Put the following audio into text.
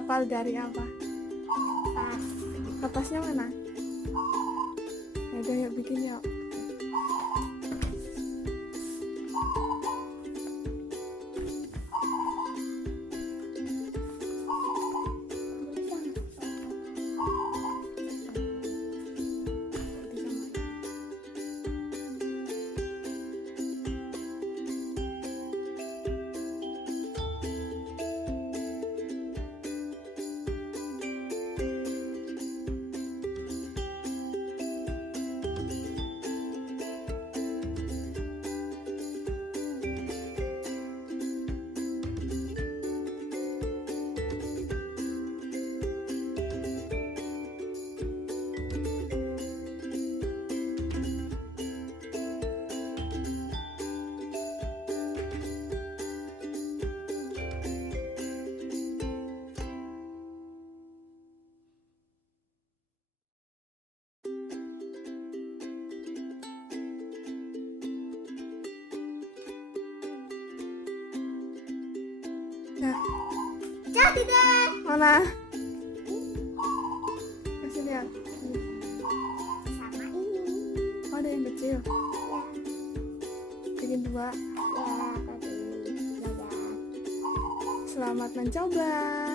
kapal dari apa? Kertas. Kertasnya mana? Ya udah, yuk bikin yuk. Nah, Jadi deh. mana? Kasih lihat. Sama ini. Oh, ada yang kecil. Ya. Bikin 2. Ya, tadi. Dadah. Selamat mencoba.